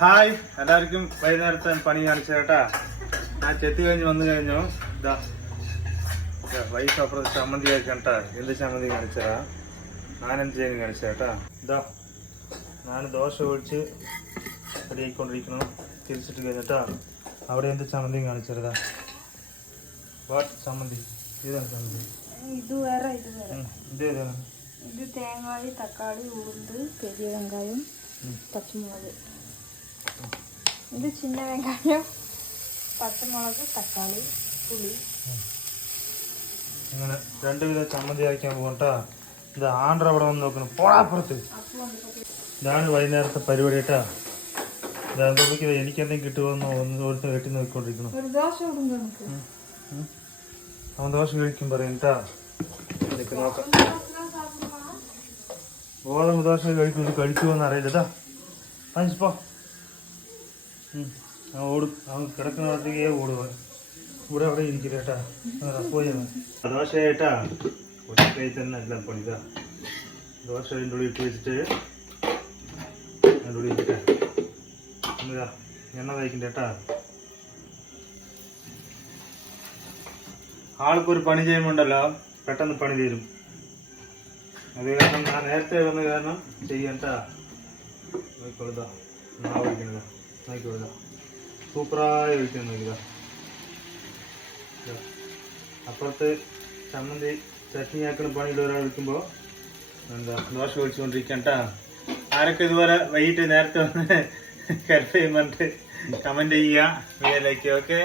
Hi എല്ലാവർക്കും വൈകുന്നേരത്തെ പണി കാണിച്ചു കേട്ടാ. ഞാൻ ചെത്തി കഴിഞ്ഞ് വന്നു കഴിഞ്ഞു. ഇതാ വൈഫ് അപ്പുറത്ത് ചമ്മന്തി ആക്കണ്ടാ. എന്ത് ചമ്മന്തി കാണിച്ചതാ, ഞാനെന്ത് ചെയ്യുന്നു കാണിച്ചു കേട്ടാ. ഇതാ ഞാൻ ദോശ ഒഴിച്ച് റെഡിയായിക്കൊണ്ടിരിക്കുന്നു. തിരിച്ചിട്ട് കഴിഞ്ഞിട്ടാ അവിടെ എന്ത് ചമ്മന്തി കാണിച്ചതാ. വാട്ട് ചമ്മന്തി? ഇതാണ് ചമ്മന്തി. ഇത് തേങ്ങായി, തക്കാളി, ഉളുന്ത്, പെരിയ വെങ്കായം, പച്ചമുളക്. ഇത് ചിന്ന വെങ്കായം, പച്ചമുളക്, തക്കാളി, പുളി. അങ്ങനെ രണ്ടുവിധ ചമ്മന്തി അരയ്ക്കാൻ പോകട്ടാ. ഇത് ആണ്ട്ര അവിടെ വന്ന് നോക്കണം. പോടാപ്പുറത്ത്. ഇതാണ് വൈകുന്നേരത്തെ പരിപാടി കേട്ടാ. ഇതാകുമ്പോഴേക്ക് എനിക്കെന്തെങ്കിലും കിട്ടുമെന്നോ ഒന്ന് ഓർത്ത് കെട്ടി നോക്കിക്കൊണ്ടിരിക്കണം. അവൻ ദോശ കഴിക്കും പറയും കേട്ടാ. എനിക്ക് നോക്കാം. ഗോതമ്പ് ദോശ കഴിക്കുമെന്ന് അറിയില്ലതാ. പോ. അവൻ ഓടും. അവൻ കിടക്കുന്നിടത്തേക്കേ ഓടുക. ഇവിടെ അവിടെ ഇരിക്കില്ല കേട്ടാ. പോയി ദോശ ആയിട്ടാ ഒരു കൈ തന്നെ എല്ലാം പണിതാ. ദോശ അതിൻ്റെ ഉള്ളിൽ ഇട്ട് വെച്ചിട്ട് അതിൻ്റെ ഉള്ളിൽ ഇട്ടിട്ടാ ഇതാ എണ്ണ തയ്ക്കണ്ട കേട്ടാ. ആൾക്കൊരു പണി ചെയ്യുമ്പോണ്ടല്ലോ പെട്ടെന്ന് പണി തീരും. അത് കാരണം ഞാൻ നേരത്തെ വന്ന കാരണം ചെയ്യണ്ടാ. നോക്കിക്കൊള്ളുതാ മാവ് ഒഴിക്കണതാ. നോക്കിക്കൊള്ളുതാ സൂപ്പറായി ഒഴിക്കണം. നോക്കിതാ അപ്പുറത്ത് ചമ്മന്തി ചട്നി ആക്കണ പണിയിൽ ഒരാൾ വിൽക്കുമ്പോൾ എന്താ ദോശ ഒഴിച്ചുകൊണ്ടിരിക്കണ്ടാ. ആരൊക്കെ ഇതുപോലെ വൈകിട്ട് നേരത്തെ വന്ന് ഹെൽപ്പ് ചെയ്യുന്നുണ്ട് കമൻറ്റ് ചെയ്യുക. വീഡിയോയിലേക്ക്. ഓക്കെ.